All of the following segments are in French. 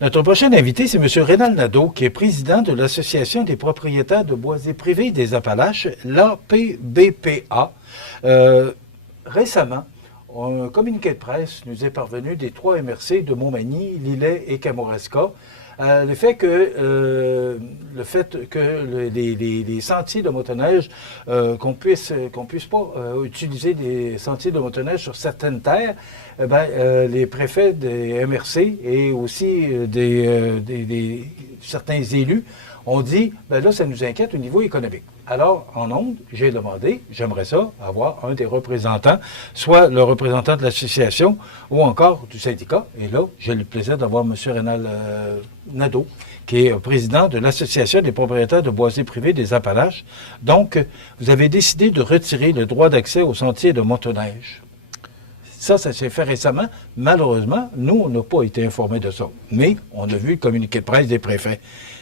Notre prochain invité, c'est M. Rénal Nadeau, qui est président de l'Association des propriétaires de boisés privés des Appalaches, l'APBPA. Récemment, un communiqué de presse nous est parvenu des 3 MRC de Montmagny, Lillet et Kamouraska. Le fait que les sentiers de motoneige, qu'on puisse pas utiliser des sentiers de motoneige sur certaines terres, les préfets des MRC et aussi certains élus ont dit, là, ça nous inquiète au niveau économique. Alors, en ondes, j'ai demandé, j'aimerais ça, avoir un des représentants, soit le représentant de l'association ou encore du syndicat. Et là, j'ai le plaisir d'avoir M. Rénal Nadeau, qui est président de l'Association des propriétaires de boisés privés des Appalaches. Donc, vous avez décidé de retirer le droit d'accès aux sentiers de motoneige. Ça s'est fait récemment. Malheureusement, nous, on n'a pas été informés de ça. Mais on a vu le communiqué de presse des préfets.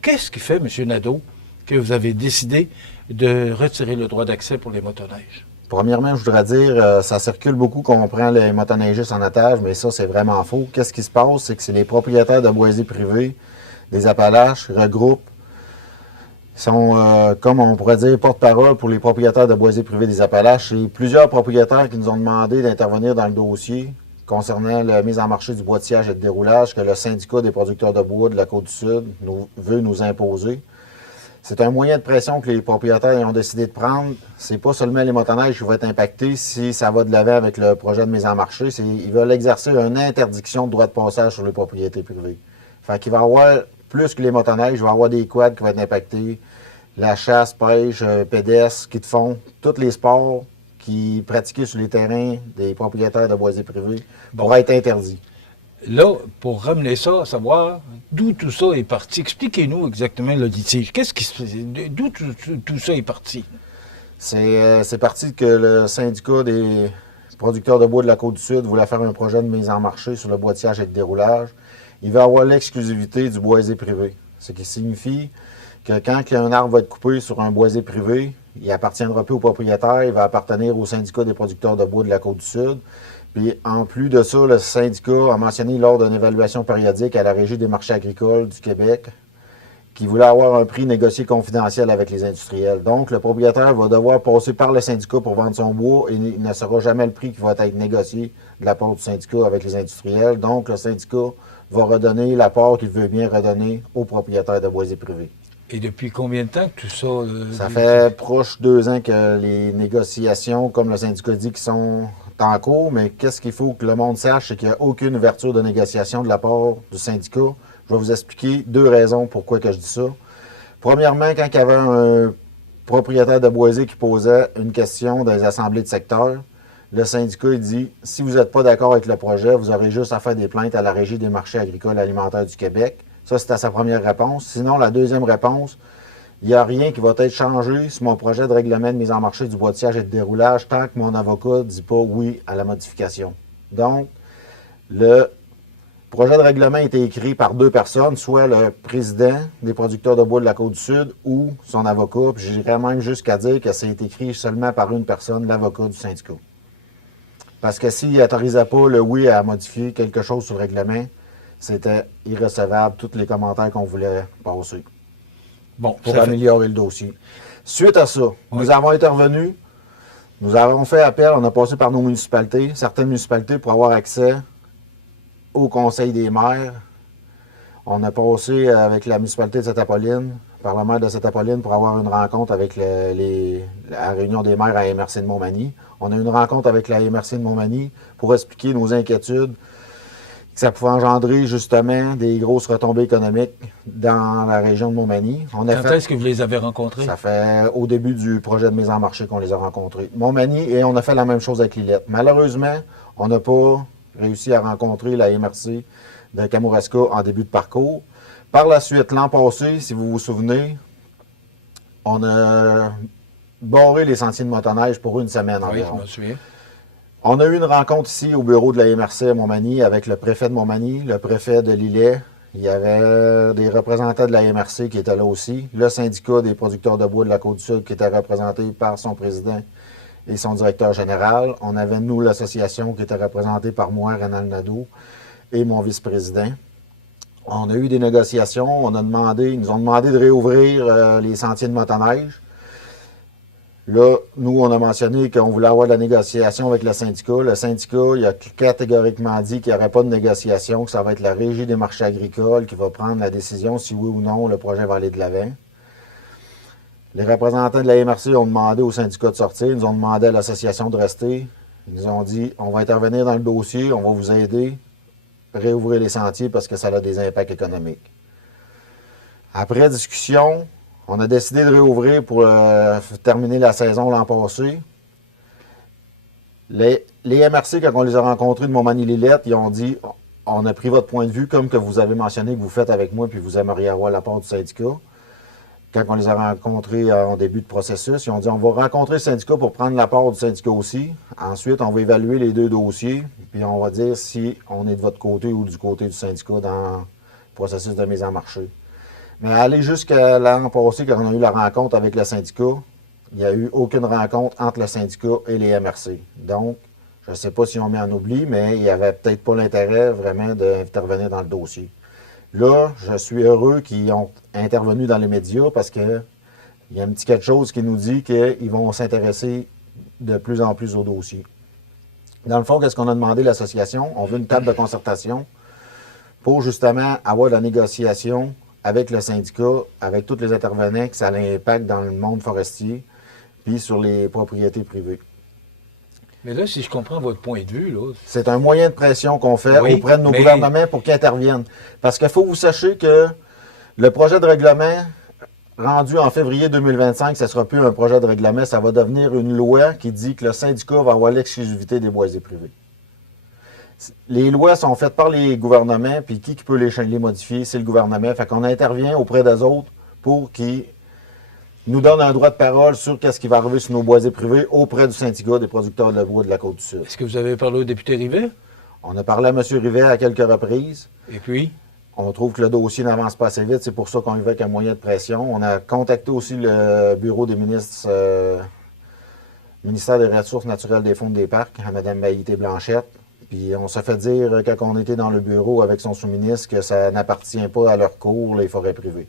Qu'est-ce qui fait, M. Nadeau, que vous avez décidé de retirer le droit d'accès pour les motoneiges? Premièrement, je voudrais dire, ça circule beaucoup qu'on prend les motoneigistes en otage, mais ça, c'est vraiment faux. Qu'est-ce qui se passe? C'est que c'est les propriétaires de boisés privés des Appalaches regroupent, sont, comme on pourrait dire, porte-parole pour les propriétaires de boisés privés des Appalaches. Et plusieurs propriétaires qui nous ont demandé d'intervenir dans le dossier concernant la mise en marché du boîtillage et de déroulage que le syndicat des producteurs de bois de la Côte-du-Sud veut nous imposer. C'est un moyen de pression que les propriétaires ont décidé de prendre. C'est pas seulement les motoneiges qui vont être impactés si ça va de l'avant avec le projet de mise en marché. Ils veulent exercer une interdiction de droit de passage sur les propriétés privées. Fait qu'il va y avoir, plus que les motoneiges, il va y avoir des quads qui vont être impactés, la chasse, pêche, pédestres, ski de fond, tous les sports qui pratiqués sur les terrains des propriétaires de boisés privés vont être interdits. Là, pour ramener ça, à savoir d'où tout ça est parti, expliquez-nous exactement le litige. D'où tout ça est parti? C'est parti que le syndicat des producteurs de bois de la Côte-du-Sud voulait faire un projet de mise en marché sur le boîtillage et le déroulage. Il va avoir l'exclusivité du boisé privé. Ce qui signifie que quand un arbre va être coupé sur un boisé privé, il n'appartiendra plus au propriétaire, il va appartenir au syndicat des producteurs de bois de la Côte-du-Sud. Puis, en plus de ça, le syndicat a mentionné lors d'une évaluation périodique à la Régie des marchés agricoles du Québec qu'il voulait avoir un prix négocié confidentiel avec les industriels. Donc, le propriétaire va devoir passer par le syndicat pour vendre son bois et il ne sera jamais le prix qui va être négocié de la part du syndicat avec les industriels. Donc, le syndicat va redonner la part qu'il veut bien redonner aux propriétaires de boisés privés. Et depuis combien de temps que tout ça... Ça fait proche 2 ans que les négociations, comme le syndicat dit, qui sont en cours, mais qu'est-ce qu'il faut que le monde sache, c'est qu'il n'y a aucune ouverture de négociation de la part du syndicat. Je vais vous expliquer 2 raisons pourquoi que je dis ça. Premièrement, quand il y avait un propriétaire de boisé qui posait une question dans les assemblées de secteur, le syndicat il dit « Si vous n'êtes pas d'accord avec le projet, vous aurez juste à faire des plaintes à la Régie des marchés agricoles et alimentaires du Québec. » Ça, c'était sa première réponse. Sinon, la deuxième réponse, il n'y a rien qui va être changé sur mon projet de règlement de mise en marché du boîtillage et de déroulage tant que mon avocat ne dit pas oui à la modification. Donc, le projet de règlement a été écrit par 2 personnes, soit le président des producteurs de bois de la Côte-du-Sud ou son avocat. Puis j'irais même jusqu'à dire que c'est écrit seulement par une personne, l'avocat du syndicat. Parce que s'il n'autorisait pas le oui à modifier quelque chose sur le règlement, c'était irrecevable, tous les commentaires qu'on voulait passer. Bon, pour améliorer le dossier. Suite à ça, nous avons intervenu, nous avons fait appel, on a passé par nos municipalités, certaines municipalités pour avoir accès au conseil des maires. On a passé avec la municipalité de Sainte-Apolline, par le maire de Sainte-Apolline pour avoir une rencontre avec la réunion des maires à MRC de Montmagny. On a eu une rencontre avec la MRC de Montmagny pour expliquer nos inquiétudes, que ça pouvait engendrer justement des grosses retombées économiques dans la région de Montmagny. Quand est-ce que vous les avez rencontrés? Ça fait au début du projet de mise en marché qu'on les a rencontrés. Montmagny, et on a fait la même chose avec Lillet. Malheureusement, on n'a pas réussi à rencontrer la MRC de Kamouraska en début de parcours. Par la suite, l'an passé, si vous vous souvenez, on a barré les sentiers de motoneige pour une semaine environ. Oui, je me souviens. On a eu une rencontre ici au bureau de la MRC à Montmagny avec le préfet de Montmagny, le préfet de Lillet. Il y avait des représentants de la MRC qui étaient là aussi. Le syndicat des producteurs de bois de la Côte-du-Sud qui était représenté par son président et son directeur général. On avait, nous, l'association qui était représentée par moi, Rénal Nadeau, et mon vice-président. On a eu des négociations, ils nous ont demandé de réouvrir les sentiers de motoneige. Là, nous, on a mentionné qu'on voulait avoir de la négociation avec le syndicat. Le syndicat, il a catégoriquement dit qu'il n'y aurait pas de négociation, que ça va être la Régie des marchés agricoles qui va prendre la décision si oui ou non le projet va aller de l'avant. Les représentants de la MRC ont demandé au syndicat de sortir, ils nous ont demandé à l'association de rester. Ils nous ont dit, on va intervenir dans le dossier, on va vous aider, réouvrir les sentiers parce que ça a des impacts économiques. Après discussion, on a décidé de réouvrir pour terminer la saison l'an passé. Les MRC, quand on les a rencontrés de Montmagny-Lillette, ils ont dit, on a pris votre point de vue comme que vous avez mentionné que vous faites avec moi puis vous aimeriez avoir la part du syndicat. Quand on les a rencontrés en début de processus, ils ont dit, on va rencontrer le syndicat pour prendre la part du syndicat aussi. Ensuite, on va évaluer les deux dossiers puis on va dire si on est de votre côté ou du côté du syndicat dans le processus de mise en marché. Mais aller jusqu'à l'an passé, quand on a eu la rencontre avec le syndicat, il n'y a eu aucune rencontre entre le syndicat et les MRC. Donc, je ne sais pas si on met en oubli, mais il n'y avait peut-être pas l'intérêt vraiment d'intervenir dans le dossier. Là, je suis heureux qu'ils ont intervenu dans les médias parce qu'il y a un petit quelque chose qui nous dit qu'ils vont s'intéresser de plus en plus au dossier. Dans le fond, qu'est-ce qu'on a demandé à l'association? On veut une table de concertation pour justement avoir de la négociation avec le syndicat, avec tous les intervenants, que ça a l'impact dans le monde forestier, puis sur les propriétés privées. Mais là, si je comprends votre point de vue, là... C'est un moyen de pression qu'on fait Oui, auprès de nos mais- gouvernements pour qu'ils interviennent. Parce qu'il faut que vous sachiez que le projet de règlement rendu en février 2025, ce ne sera plus un projet de règlement, ça va devenir une loi qui dit que le syndicat va avoir l'exclusivité des boisés privés. Les lois sont faites par les gouvernements, puis qui peut les modifier? C'est le gouvernement. Fait qu'on intervient auprès des autres pour qu'ils nous donnent un droit de parole sur qu'est-ce qui va arriver sur nos boisés privés auprès du syndicat des producteurs de bois de la Côte-du-Sud. Est-ce que vous avez parlé au député Rivet? On a parlé à M. Rivet à quelques reprises. Et puis? On trouve que le dossier n'avance pas assez vite. C'est pour ça qu'on y va avec un moyen de pression. On a contacté aussi le bureau des ministres, ministère des Ressources naturelles des Fonds des Parcs, à Mme Maïté Blanchette. Puis on s'est fait dire, quand on était dans le bureau avec son sous-ministre, que ça n'appartient pas à leur cours, les forêts privées.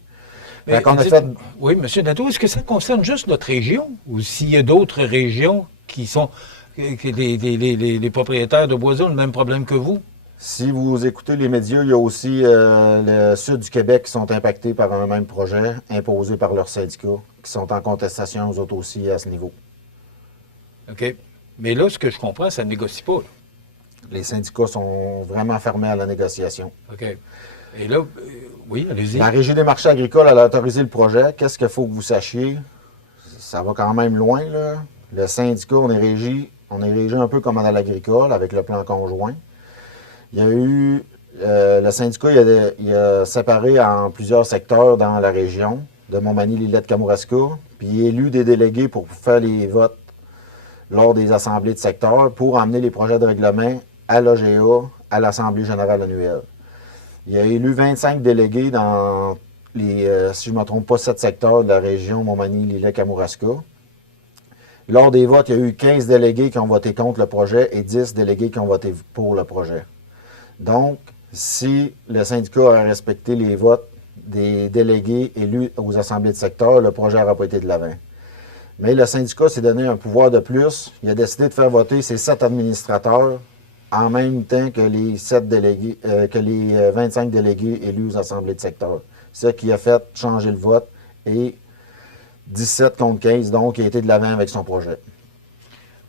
Mais Fait qu'on a dites- fait... Oui, M. Nadeau, est-ce que ça concerne juste notre région ou s'il y a d'autres régions qui sont... que les propriétaires de bois ont le même problème que vous? Si vous écoutez les médias, il y a aussi le sud du Québec qui sont impactés par un même projet imposé par leurs syndicats, qui sont en contestation, eux autres aussi, à ce niveau. OK. Mais là, ce que je comprends, ça ne négocie pas. Là. Les syndicats sont vraiment fermés à la négociation. OK. Et là, oui, allez-y. La Régie des marchés agricoles, elle a autorisé le projet. Qu'est-ce qu'il faut que vous sachiez? Ça va quand même loin, là. Le syndicat, on est régi un peu comme dans l'agricole, avec le plan conjoint. Il y a eu... le syndicat, il a séparé en plusieurs secteurs dans la région, de Montmagny-Lillette-Kamouraska, puis il a élu des délégués pour faire les votes lors des assemblées de secteur pour emmener les projets de règlement à l'OGA, à l'Assemblée générale annuelle. Il a élu 25 délégués dans les, si je ne me trompe pas, 7 secteurs de la région Montmagny-Lillette-Kamouraska. Lors des votes, il y a eu 15 délégués qui ont voté contre le projet et 10 délégués qui ont voté pour le projet. Donc, si le syndicat a respecté les votes des délégués élus aux assemblées de secteur, le projet n'aura pas été de l'avant. Mais le syndicat s'est donné un pouvoir de plus. Il a décidé de faire voter ses 7 administrateurs en même temps que les 7 délégués, que les 25 délégués élus aux assemblées de secteur. C'est ça qui a fait changer le vote et 17 contre 15, donc, il a été de l'avant avec son projet.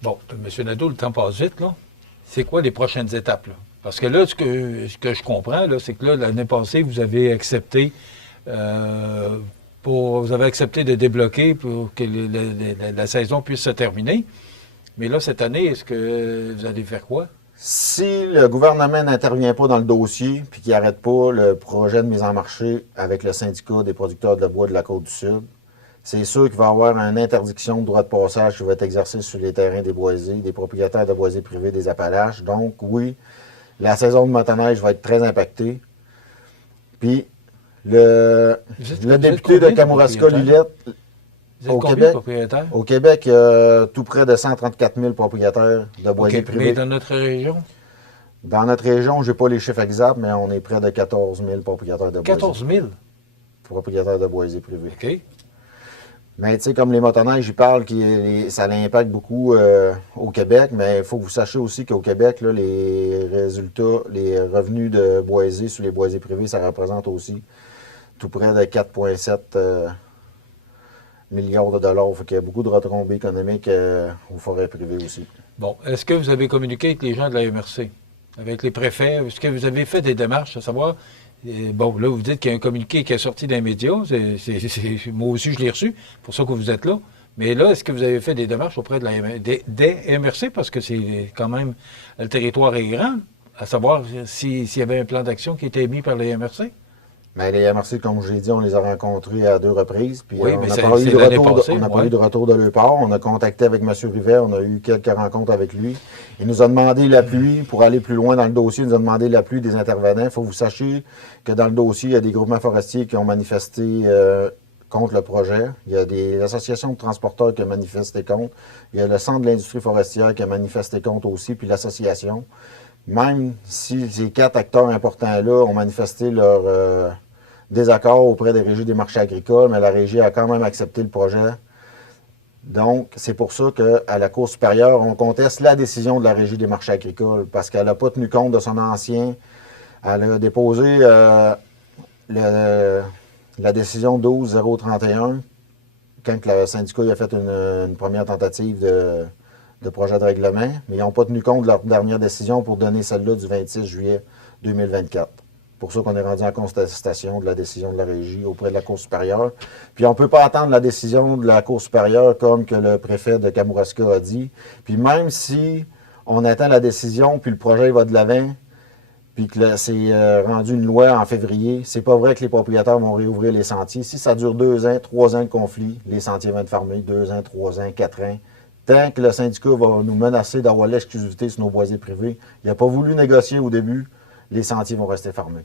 Bon, M. Nadeau, le temps passe vite, là. C'est quoi les prochaines étapes, là? Parce que là, ce que je comprends, là, c'est que là, l'année passée, vous avez accepté vous avez accepté de débloquer pour que la saison puisse se terminer. Mais là, cette année, est-ce que vous allez faire quoi? Si le gouvernement n'intervient pas dans le dossier puis qu'il n'arrête pas le projet de mise en marché avec le syndicat des producteurs de bois de la Côte-du-Sud, c'est sûr qu'il va y avoir une interdiction de droit de passage qui va être exercée sur les terrains des boisés, des propriétaires de boisés privés des Appalaches. Donc, oui, la saison de motoneige va être très impactée. Puis, le député de Kamouraska-Lillette, Vous êtes au combien de Québec, propriétaires? au Québec, il y a tout près de 134 000 propriétaires de boisés OK, privés. mais dans notre région? Dans notre région, je n'ai pas les chiffres exacts, mais on est près de 14 000 propriétaires de boisés. 14 000? Propriétaires de boisés privés. OK. Mais tu sais, comme les motoneiges, ils parlent que ça l'impacte beaucoup au Québec, mais il faut que vous sachiez aussi qu'au Québec, là, les résultats, les revenus de boisés sur les boisés privés, ça représente aussi tout près de 4,7 milliards de dollars. Il qu'il y a beaucoup de retombées économiques aux forêts privées aussi. Bon, est-ce que vous avez communiqué avec les gens de la MRC, avec les préfets? Est-ce que vous avez fait des démarches à savoir... Bon, là, vous dites qu'il y a un communiqué qui est sorti dans les médias. Moi aussi, je l'ai reçu. C'est pour ça que vous êtes là. Mais là, est-ce que vous avez fait des démarches auprès de des MRC? Parce que c'est quand même... Le territoire est grand. À savoir s'il y avait un plan d'action qui était émis par les MRC. Mais les MRC, comme je l'ai dit, on les a rencontrés à 2 reprises. Puis Oui, on mais n'a c'est pas eu de l'année retour, passée, on n'a pas ouais. eu de retour de leur part. On a contacté avec M. Rivet, on a eu quelques rencontres avec lui. Il nous a demandé l'appui pour aller plus loin dans le dossier. Il nous a demandé l'appui des intervenants. Il faut que vous sachiez que dans le dossier, il y a des groupements forestiers qui ont manifesté contre le projet. Il y a des associations de transporteurs qui ont manifesté contre. Il y a le Centre de l'industrie forestière qui a manifesté contre aussi, puis l'association. Même si ces 4 acteurs importants-là ont manifesté leur désaccord auprès des régies des marchés agricoles, mais la régie a quand même accepté le projet. Donc, c'est pour ça qu'à la Cour supérieure, on conteste la décision de la régie des marchés agricoles parce qu'elle n'a pas tenu compte de son ancien. Elle a déposé la décision 12-031 quand le syndicat a fait une première tentative de projet de règlement, mais ils n'ont pas tenu compte de leur dernière décision pour donner celle-là du 26 juillet 2024. C'est pour ça qu'on est rendu en contestation de la décision de la régie auprès de la Cour supérieure. Puis on ne peut pas attendre la décision de la Cour supérieure comme que le préfet de Kamouraska a dit. Puis même si on attend la décision, puis le projet va de l'avant, puis que c'est rendu une loi en février, c'est pas vrai que les propriétaires vont réouvrir les sentiers. Si ça dure 2 ans, 3 ans de conflit, les sentiers vont être fermés, 2 ans, 3 ans, 4 ans. Tant que le syndicat va nous menacer d'avoir l'exclusivité sur nos boisés privés, il n'a pas voulu négocier au début, les sentiers vont rester fermés.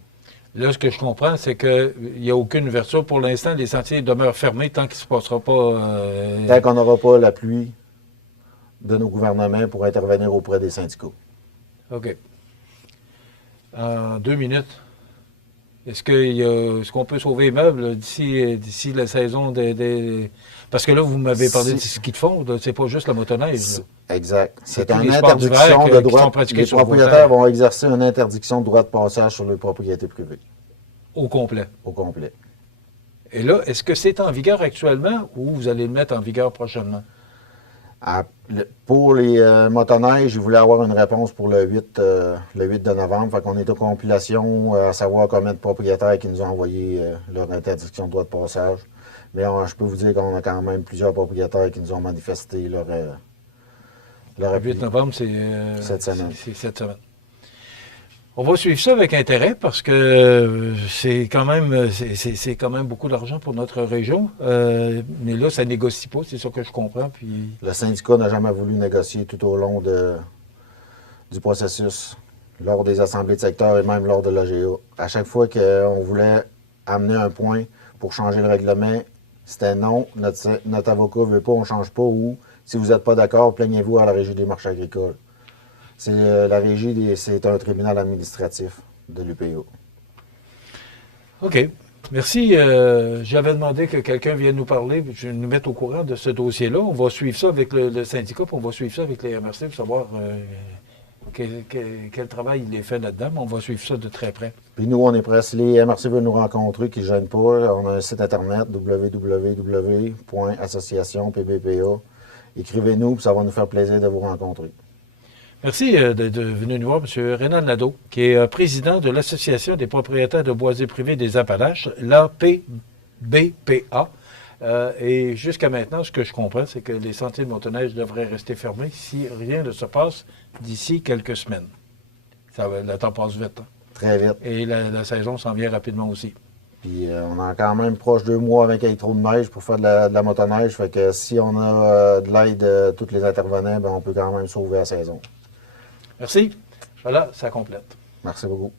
Là, ce que je comprends, c'est qu'il n'y a aucune ouverture. Pour l'instant, les sentiers demeurent fermés tant qu'il ne se passera pas... Tant qu'on n'aura pas l'appui de nos gouvernements pour intervenir auprès des syndicats. OK. En 2 minutes, est-ce qu'on peut sauver les meubles d'ici la saison des... Parce que là, vous m'avez parlé de ski de fond, c'est pas juste la motoneige. Exact. C'est tous une les sports interdiction d'hiver de qui sont droit. pratiqués Les sur vos propriétaires terres. vont exercer une interdiction de droit de passage sur leurs propriétés privées, Au complet. au complet. Et là, est-ce que c'est en vigueur actuellement ou vous allez le mettre en vigueur prochainement? Pour les motoneiges, je voulais avoir une réponse pour le 8 de novembre. Fait qu'on est en compilation à savoir combien de propriétaires qui nous ont envoyé leur interdiction de droit de passage. Mais je peux vous dire qu'on a quand même plusieurs propriétaires qui nous ont manifesté leur Le appui 8 novembre, c'est cette semaine. c'est cette semaine. On va suivre ça avec intérêt parce que c'est quand même beaucoup d'argent pour notre région. Mais là, ça négocie pas, c'est ça que je comprends. Puis Le syndicat n'a jamais voulu négocier tout au long du processus, lors des assemblées de secteur et même lors de l'AGA. À chaque fois qu'on voulait amener un point pour changer le règlement, c'était non, notre avocat ne veut pas, on ne change pas, ou si vous n'êtes pas d'accord, plaignez-vous à la Régie des marchés agricoles. La Régie, c'est un tribunal administratif de l'UPA. OK. Merci. J'avais demandé que quelqu'un vienne nous parler, nous mettre au courant de ce dossier-là. On va suivre ça avec le syndicat, puis on va suivre ça avec les MRC pour savoir quel travail il est fait là-dedans. Mais on va suivre ça de très près. Puis nous, on est prêts. Si les MRC veulent nous rencontrer, qui ne gênent pas, on a un site internet www.associationpbpa. Écrivez-nous, puis ça va nous faire plaisir de vous rencontrer. Merci de venir nous voir, M. Renan Nadeau, qui est président de l'Association des propriétaires de boisés privés des Appalaches, l'APBPA. Et jusqu'à maintenant, ce que je comprends, c'est que les sentiers de motoneige devraient rester fermés si rien ne se passe d'ici quelques semaines. Le temps passe vite. Hein? Très vite. Et la saison s'en vient rapidement aussi. Puis on est quand même proche de 2 mois avec qu'il y ait trop de neige pour faire de la motoneige. Fait que si on a de l'aide de tous les intervenants, ben, on peut quand même sauver la saison. Merci. Voilà, ça complète. Merci beaucoup.